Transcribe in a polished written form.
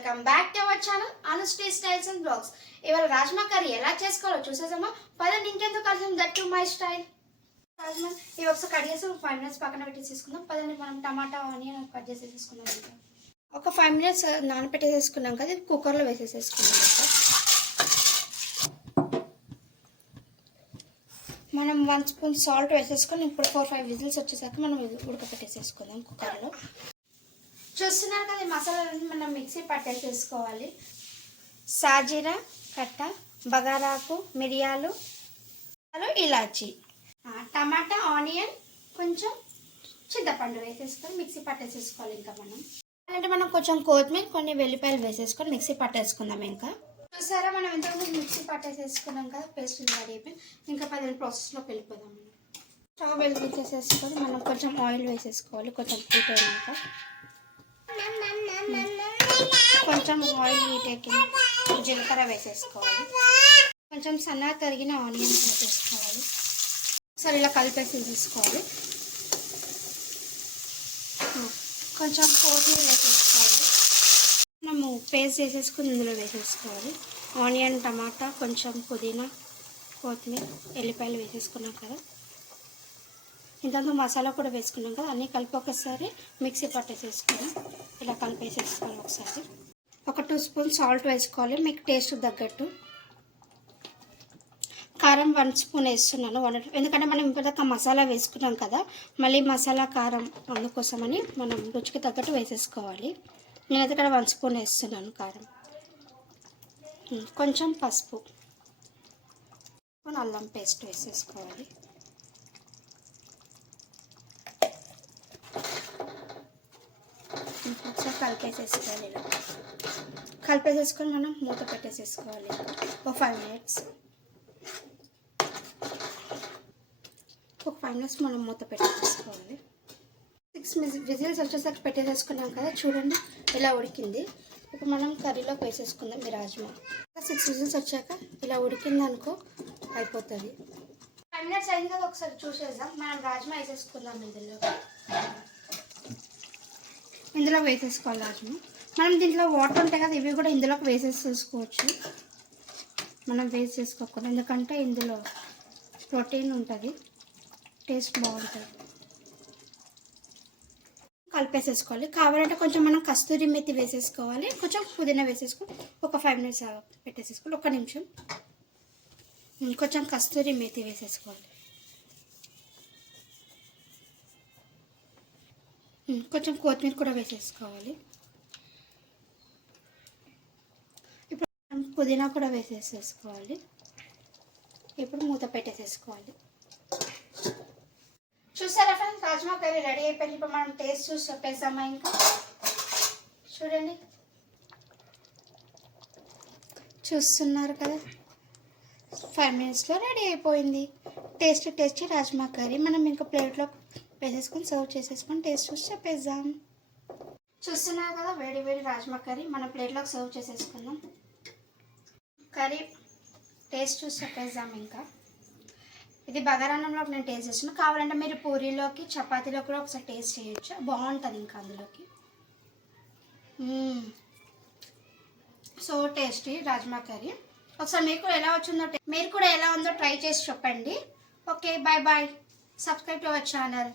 Welcome back to our channel Anushree styles and blogs. ఇవాళ rajma curry ఎలా చేసుకోవాలో చూసేసామా? పదండి ఇంకెందుకు కలిసి that to my style. Rajma ఇవి ఒకసారి కట్ చేసి 5 minutes పక్కన పెట్టేసేసుకుందాం. పదండి మనం టమాటా ఆనియన్ కట్ చేసేసుకుందాం. ఒక 5 minutes నానబెట్టేసేసుకున్నాం కదా, ఇది కుక్కర్లో వేసేసేసుకున్నాం. మనం 1 spoon సాల్ట్ వేసేసుకొని ఇప్పుడు 4-5 విజిల్స్ వచ్చేసాక మనం ఉడకపెట్టేసేసుకుందాం కుక్కర్లో. చూస్తున్నారు కదా, ఈ మసాలాలను మనం మిక్సీ పట్టేసేసుకోవాలి. సాజీరా కట్ట, బగారాకు, మిరియాలు, ఇలాచి, టమాటా, ఆనియన్, కొంచెం చింతపండు వేసేసుకొని మిక్సీ పట్టేసేసుకోవాలి. ఇంకా మనం కొంచెం కొత్తిమీర, కొన్ని వెల్లిపాయలు వేసేసుకొని మిక్సీ పట్టేసుకుందాం. ఇంకా చూసారా, మనం ఇంతకుముందు మిక్సీ పట్టేసేసుకున్నాం కదా, పేస్ట్ రెడీ అయిపోయి ఇంకా 10 ప్రాసెస్లోకి వెళ్ళిపోదాం. స్టవ్ వెలిగించేసేసుకొని మనం కొంచెం ఆయిల్ వేసేసుకోవాలి. కొంచెం హీట్ అయినాక కొంచెం ఆయిల్ హీట్ ఎక్కి జీలకర్ర వేసేసుకోవాలి. కొంచెం సన్నగా తరిగిన ఆనియన్స్ వేసేసుకోవాలి. సరే ఇలా కలిపేసి తీసుకోవాలి. కొంచెం కొత్తిమీర వేసేసుకోవాలి. మనము పేస్ట్ వేసేసుకుని ఇందులో వేసేసుకోవాలి. ఆనియన్, టమాటా, కొంచెం పుదీనా, కొత్తిమీర, ఎల్లిపాయలు వేసేసుకున్నాం కదా, ఇంతకు మసాలా కూడా వేసుకున్నాం కదా, అన్నీ కలిపి ఒకసారి మిక్సీ పట్టేసేసుకొని ఇలా కలిపేసేసుకోవాలి. ఒకసారి ఒక 2 spoons సాల్ట్ వేసుకోవాలి, మీకు టేస్ట్ తగ్గట్టు. కారం 1 spoon వేస్తున్నాను, ఎందుకంటే మనం ఇప్పటిదాకా మసాలా వేసుకున్నాం కదా, మళ్ళీ మసాలా కారం అందుకోసమని మనం రుచికి తగ్గట్టు వేసేసుకోవాలి. నేనైతే ఇక్కడ 1 spoon వేస్తున్నాను కారం. కొంచెం పసుపు, అల్లం పేస్ట్ వేసేసుకోవాలి. ఒకసారి కలిపేసేసుకోవాలి. ఇలా కలిపేసేసుకొని మనం మూత పెట్టేసేసుకోవాలి ఒక 5 minutes. ఒక 5 minutes మనం మూత పెట్టేసేసుకోవాలి. 6 విజిల్స్ వచ్చేసరికి పెట్టేసేసుకున్నాం కదా, చూడండి ఇలా ఉడికింది. ఇప్పుడు మనం కర్రీలోకి వేసేసుకుందాం ఈ రాజ్మా. 6 విజిల్స్ వచ్చాక ఇలా ఉడికింది అనుకో, అయిపోతుంది. 5 minutes అయింది కదా, ఒకసారి చూసేద్దాం. మనం రాజ్మా వేసేసుకుందాం. ఇందులో వేసేసుకోవాలి రాజ్మా. మనం దీంట్లో వాటర్ ఉంటాయి కదా, ఇవి కూడా ఇందులోకి వేసేసుకోవచ్చు. మనం వేస్ట్ చేసుకోకూడదు, ఎందుకంటే ఇందులో ప్రోటీన్ ఉంటుంది, టేస్ట్ బాగుంటుంది. కలిపేసేసుకోవాలి. కావాలంటే కొంచెం మనం కస్తూరి మెతి వేసేసుకోవాలి, కొంచెం పుదీనా వేసేసుకొని ఒక 5 minutes పెట్టేసేసుకోవాలి. 1 నిమిషం. కొంచెం కస్తూరి మెతి వేసేసుకోవాలి. కొంచెం కొత్తిమీర కూడా వేసేసుకోవాలి. ఇప్పుడు పుదీనా కూడా వేసేసుకోవాలి. ఇప్పుడు మూత పెట్టేసేసుకోవాలి. చూసారా ఫ్రెండ్స్, రాజ్మా కర్రీ రెడీ అయిపోయింది. ఇప్పుడు మనం టేస్ట్ చూసి చెప్పేసామా? ఇంకా చూడండి, చూస్తున్నారు కదా, 5 minutesలో రెడీ అయిపోయింది. Tasty rajma curry. మనం ఇంకా ప్లేట్లో వేసేసుకొని సర్వ్ చేసేసుకొని టేస్ట్ చూసి చెప్పేద్దాం. చూస్తున్నారు కదా, వేడి వేడి రాజ్మా కర్రీ మన ప్లేట్లోకి సర్వ్ చేసేసుకుందాం. కర్రీ టేస్ట్ చూసి చెప్పేద్దాం. ఇంకా ఇది బగారాన్నంలోకి నేను టేస్ట్ చేస్తున్నాను. కావాలంటే మీరు పూరీలోకి, చపాతీలో కూడా ఒకసారి టేస్ట్ చేయొచ్చు, బాగుంటుంది. ఇంకా అందులోకి సో టేస్టీ రాజ్మా కర్రీ. ఒకసారి మీరు కూడా ఎలా ఉందో ట్రై చేసి చెప్పండి. Okay, bye bye. Subscribe to our channel.